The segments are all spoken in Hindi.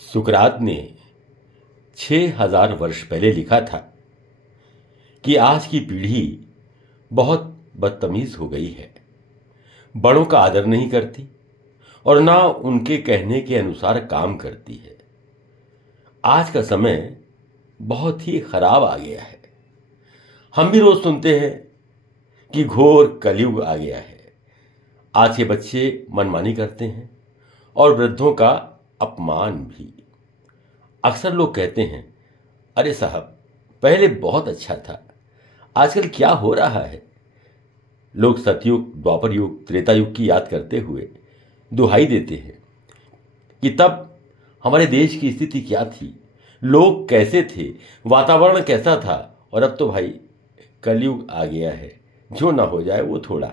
सुकरात ने 6000 वर्ष पहले लिखा था कि आज की पीढ़ी बहुत बदतमीज हो गई है, बड़ों का आदर नहीं करती और ना उनके कहने के अनुसार काम करती है। आज का समय बहुत ही खराब आ गया है। हम भी रोज सुनते हैं कि घोर कलयुग आ गया है। आज के बच्चे मनमानी करते हैं और वृद्धों का अपमान भी। अक्सर लोग कहते हैं, अरे साहब पहले बहुत अच्छा था, आजकल क्या हो रहा है। लोग सतयुग, द्वापर युग, त्रेता युग की याद करते हुए दुहाई देते हैं कि तब हमारे देश की स्थिति क्या थी, लोग कैसे थे, वातावरण कैसा था, और अब तो भाई कलयुग आ गया है, जो ना हो जाए वो थोड़ा।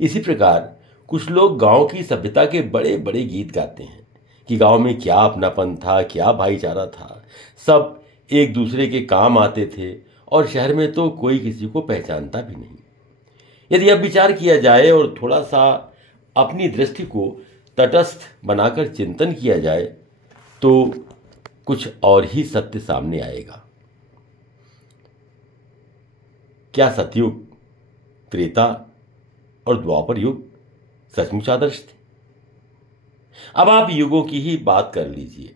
इसी प्रकार कुछ लोग गांव की सभ्यता के बड़े बड़े गीत गाते हैं कि गांव में क्या अपनापन था, क्या भाईचारा था, सब एक दूसरे के काम आते थे और शहर में तो कोई किसी को पहचानता भी नहीं। यदि अब विचार किया जाए और थोड़ा सा अपनी दृष्टि को तटस्थ बनाकर चिंतन किया जाए तो कुछ और ही सत्य सामने आएगा। क्या सतयुग, त्रेता और द्वापर युग सचमुच आदर्श थे? अब आप युगों की ही बात कर लीजिए।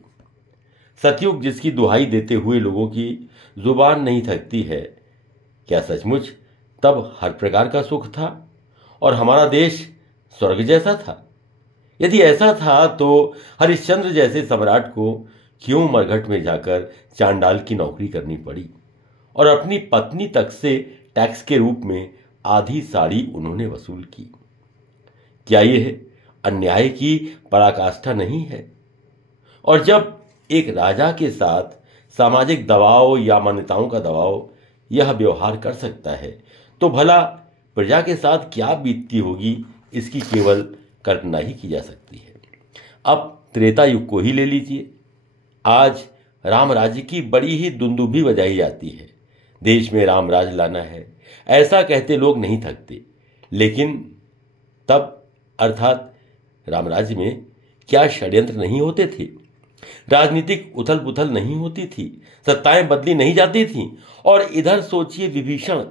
सतयुग जिसकी दुहाई देते हुए लोगों की जुबान नहीं थकती है, क्या सचमुच तब हर प्रकार का सुख था और हमारा देश स्वर्ग जैसा था? यदि ऐसा था तो हरिश्चंद्र जैसे सम्राट को क्यों मरघट में जाकर चांडाल की नौकरी करनी पड़ी और अपनी पत्नी तक से टैक्स के रूप में आधी साड़ी उन्होंने वसूल की? क्या यह अन्याय की पराकाष्ठा नहीं है? और जब एक राजा के साथ सामाजिक दबाव या मान्यताओं का दबाव यह व्यवहार कर सकता है तो भला प्रजा के साथ क्या बीतती होगी, इसकी केवल कल्पना ही की जा सकती है। अब त्रेता युग को ही ले लीजिए। आज राम राज्य की बड़ी ही दुंदुभी बजाई जाती है। देश में राम राज लाना है, ऐसा कहते लोग नहीं थकते। लेकिन तब अर्थात राम राज्य में क्या षड्यंत्र नहीं होते थे? राजनीतिक उथल पुथल नहीं होती थी, सत्ताएं बदली नहीं जाती थीं। और इधर सोचिए विभीषण,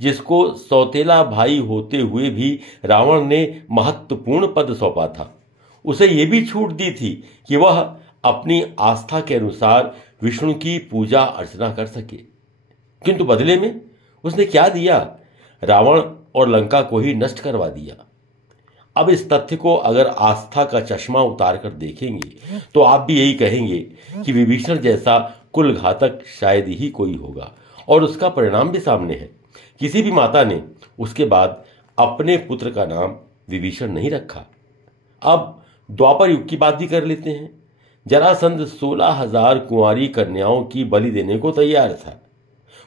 जिसको सौतेला भाई होते हुए भी रावण ने महत्वपूर्ण पद सौंपा था, उसे यह भी छूट दी थी कि वह अपनी आस्था के अनुसार विष्णु की पूजा अर्चना कर सके। किंतु बदले में उसने क्या दिया? रावण और लंका को ही नष्ट करवा दिया। अब इस तथ्य को अगर आस्था का चश्मा उतार कर देखेंगे तो आप भी यही कहेंगे कि विभीषण जैसा कुल घातक शायद ही कोई होगा। और उसका परिणाम भी सामने है। किसी भी माता ने उसके बाद अपने पुत्र का नाम विभीषण नहीं रखा। अब द्वापर युग की बात भी कर लेते हैं। जरासंध 16,000 कुंवारी कन्याओं की बलि देने को तैयार था,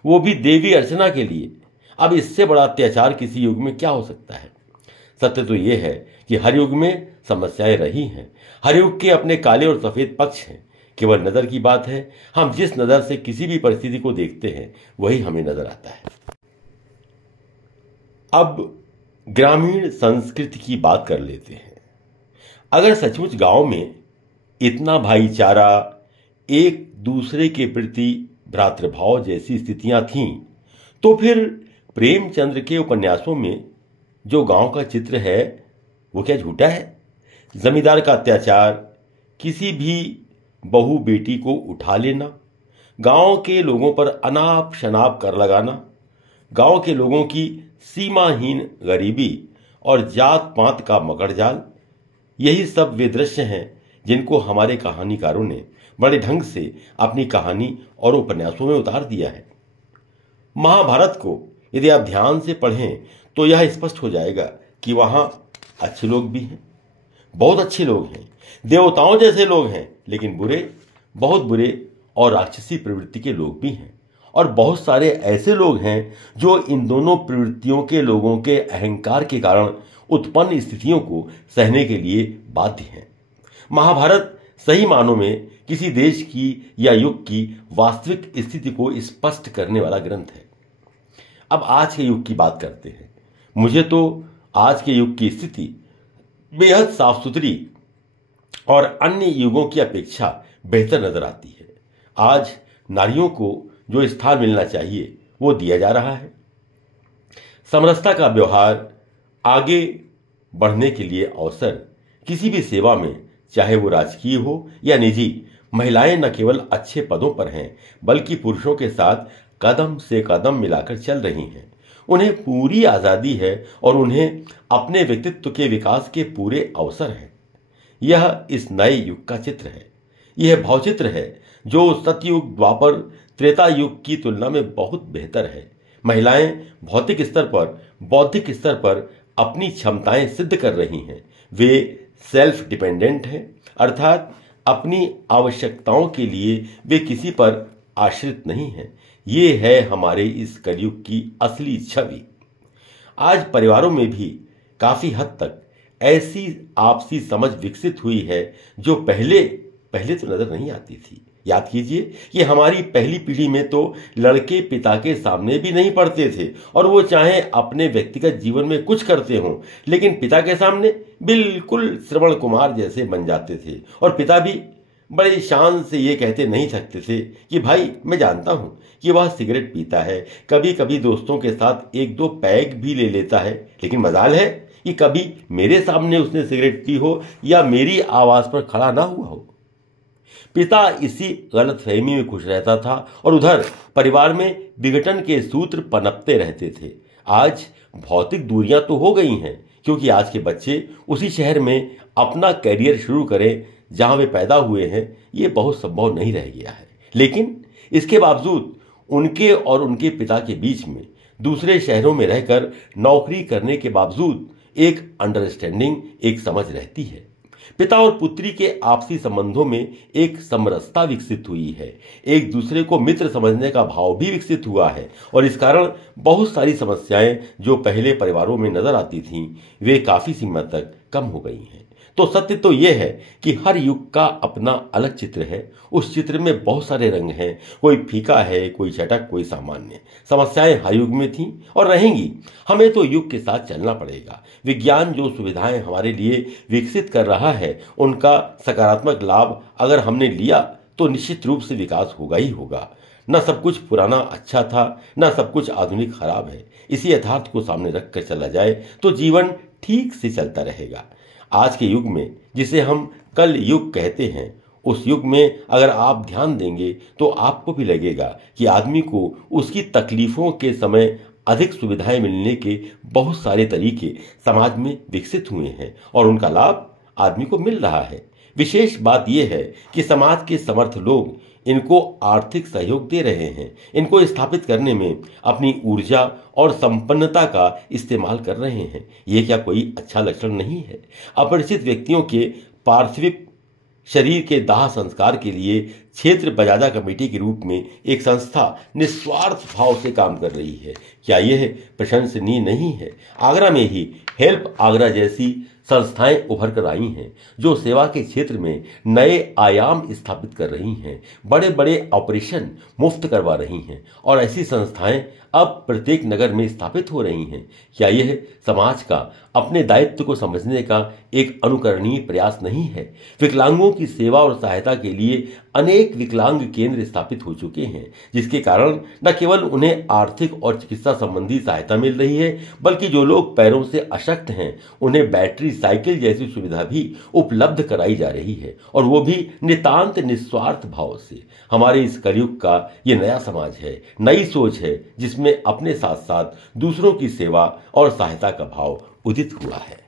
वो भी देवी अर्चना के लिए। अब इससे बड़ा अत्याचार किसी युग में क्या हो सकता है? सत्य तो यह है कि हर युग में समस्याएं रही हैं। हर युग के अपने काले और सफेद पक्ष हैं। केवल नजर की बात है। हम जिस नजर से किसी भी परिस्थिति को देखते हैं वही हमें नजर आता है। अब ग्रामीण संस्कृति की बात कर लेते हैं। अगर सचमुच गांव में इतना भाईचारा, एक दूसरे के प्रति भ्रातृभाव जैसी स्थितियां थीं, तो फिर प्रेमचंद्र के उपन्यासों में जो गांव का चित्र है वो क्या झूठा है? जमींदार का अत्याचार, किसी भी बहू बेटी को उठा लेना, गांव के लोगों पर अनाप शनाप कर लगाना, गांव के लोगों की सीमाहीन गरीबी और जात पात का मकड़जाल, यही सब वे दृश्य हैं जिनको हमारे कहानीकारों ने बड़े ढंग से अपनी कहानी और उपन्यासों में उतार दिया है। महाभारत को यदि आप ध्यान से पढ़ें तो यह स्पष्ट हो जाएगा कि वहां अच्छे लोग भी हैं, बहुत अच्छे लोग हैं, देवताओं जैसे लोग हैं, लेकिन बुरे, बहुत बुरे और राक्षसी प्रवृत्ति के लोग भी हैं। और बहुत सारे ऐसे लोग हैं जो इन दोनों प्रवृत्तियों के लोगों के अहंकार के कारण उत्पन्न स्थितियों को सहने के लिए बाध्य हैं। महाभारत सही मानों में किसी देश की या युग की वास्तविक स्थिति को स्पष्ट करने वाला ग्रंथ है। अब आज के युग की बात करते हैं। मुझे तो आज के युग की स्थिति बेहद साफ सुथरी और अन्य युगों की अपेक्षा बेहतर नजर आती है। आज नारियों को जो स्थान मिलना चाहिए वो दिया जा रहा है। समरसता का व्यवहार, आगे बढ़ने के लिए अवसर, किसी भी सेवा में, चाहे वो राजकीय हो या निजी, महिलाएं न केवल अच्छे पदों पर हैं बल्कि पुरुषों के साथ कदम से कदम मिलाकर चल रही हैं। उन्हें पूरी आजादी है और उन्हें अपने व्यक्तित्व के विकास के पूरे अवसर हैं। यह इस नए युग का चित्र है। यह भावचित्र है जो सतयुग, द्वापर, त्रेता युग की तुलना में बहुत बेहतर है। महिलाएं भौतिक स्तर पर, बौद्धिक स्तर पर अपनी क्षमताएं सिद्ध कर रही हैं। वे सेल्फ डिपेंडेंट हैं, अर्थात अपनी आवश्यकताओं के लिए वे किसी पर आश्रित नहीं हैं। ये है हमारे इस कलयुग की असली छवि। आज परिवारों में भी काफी हद तक ऐसी आपसी समझ विकसित हुई है जो पहले तो नजर नहीं आती थी। याद कीजिए, ये हमारी पहली पीढ़ी में तो लड़के पिता के सामने भी नहीं पढ़ते थे और वो चाहे अपने व्यक्तिगत जीवन में कुछ करते हों, लेकिन पिता के सामने बिल्कुल श्रवण कुमार जैसे बन जाते थे। और पिता भी बड़े शान से ये कहते नहीं सकते थे कि भाई मैं जानता हूं कि वह सिगरेट पीता है, कभी कभी दोस्तों के साथ एक दो पैग भी ले लेता है, लेकिन मजाल है कि कभी मेरे सामने उसने सिगरेट पी हो या मेरी आवाज पर खड़ा ना हुआ हो। पिता इसी गलतफहमी में खुश रहता था और उधर परिवार में विघटन के सूत्र पनपते रहते थे। आज भौतिक दूरियां तो हो गई हैं, क्योंकि आज के बच्चे उसी शहर में अपना कैरियर शुरू करें जहां वे पैदा हुए हैं, ये बहुत संभव नहीं रह गया है। लेकिन इसके बावजूद उनके और उनके पिता के बीच में दूसरे शहरों में रहकर नौकरी करने के बावजूद एक अंडरस्टैंडिंग, एक समझ रहती है। पिता और पुत्री के आपसी संबंधों में एक समरसता विकसित हुई है। एक दूसरे को मित्र समझने का भाव भी विकसित हुआ है और इस कारण बहुत सारी समस्याएं जो पहले परिवारों में नजर आती थीं, वे काफी सीमा तक कम हो गई हैं। तो सत्य तो यह है कि हर युग का अपना अलग चित्र है। उस चित्र में बहुत सारे रंग हैं, कोई फीका है, कोई चटक, कोई सामान्य। समस्याएं हर युग में थीं और रहेंगी। हमें तो युग के साथ चलना पड़ेगा। विज्ञान जो सुविधाएं हमारे लिए विकसित कर रहा है, उनका सकारात्मक लाभ अगर हमने लिया तो निश्चित रूप से विकास होगा ही होगा। न सब कुछ पुराना अच्छा था, न सब कुछ आधुनिक खराब है। इसी यथार्थ को सामने रखकर चला जाए तो जीवन ठीक से चलता रहेगा। आज के युग में जिसे हम कल युग कहते हैं, उस युग में अगर आप ध्यान देंगे तो आपको भी लगेगा कि आदमी को उसकी तकलीफों के समय अधिक सुविधाएं मिलने के बहुत सारे तरीके समाज में विकसित हुए हैं और उनका लाभ आदमी को मिल रहा है। विशेष बात यह है कि समाज के समर्थ लोग इनको आर्थिक सहयोग दे रहे हैं, इनको स्थापित करने में अपनी ऊर्जा और संपन्नता का इस्तेमाल कर रहे हैं। ये क्या कोई अच्छा लक्षण नहीं है? अपरिचित व्यक्तियों के पार्थिव शरीर के दाह संस्कार के लिए क्षेत्र बजाजा कमेटी के रूप में एक संस्था निस्वार्थ भाव से काम कर रही है। क्या यह प्रशंसनीय नहीं है? आगरा में ही हेल्प आगरा जैसी संस्थाएं उभर कर आई हैं जो सेवा के क्षेत्र में नए आयाम स्थापित कर रही हैं, बड़े बड़े ऑपरेशन मुफ्त करवा रही हैं और ऐसी संस्थाएं अब प्रत्येक नगर में स्थापित हो रही हैं। क्या यह समाज का अपने दायित्व को समझने का एक अनुकरणीय प्रयास नहीं है? विकलांगों की सेवा और सहायता के लिए अनेक विकलांग केंद्र स्थापित हो चुके हैं, जिसके कारण न केवल उन्हें आर्थिक और चिकित्सा संबंधी सहायता मिल रही है, बल्कि जो लोग पैरों से अशक्त हैं उन्हें बैटरी साइकिल जैसी सुविधा भी उपलब्ध कराई जा रही है, और वो भी नितांत निस्वार्थ भाव से। हमारे इस कलयुग का ये नया समाज है, नई सोच है, जिसमें अपने साथ साथ दूसरों की सेवा और सहायता का भाव उदित हुआ है।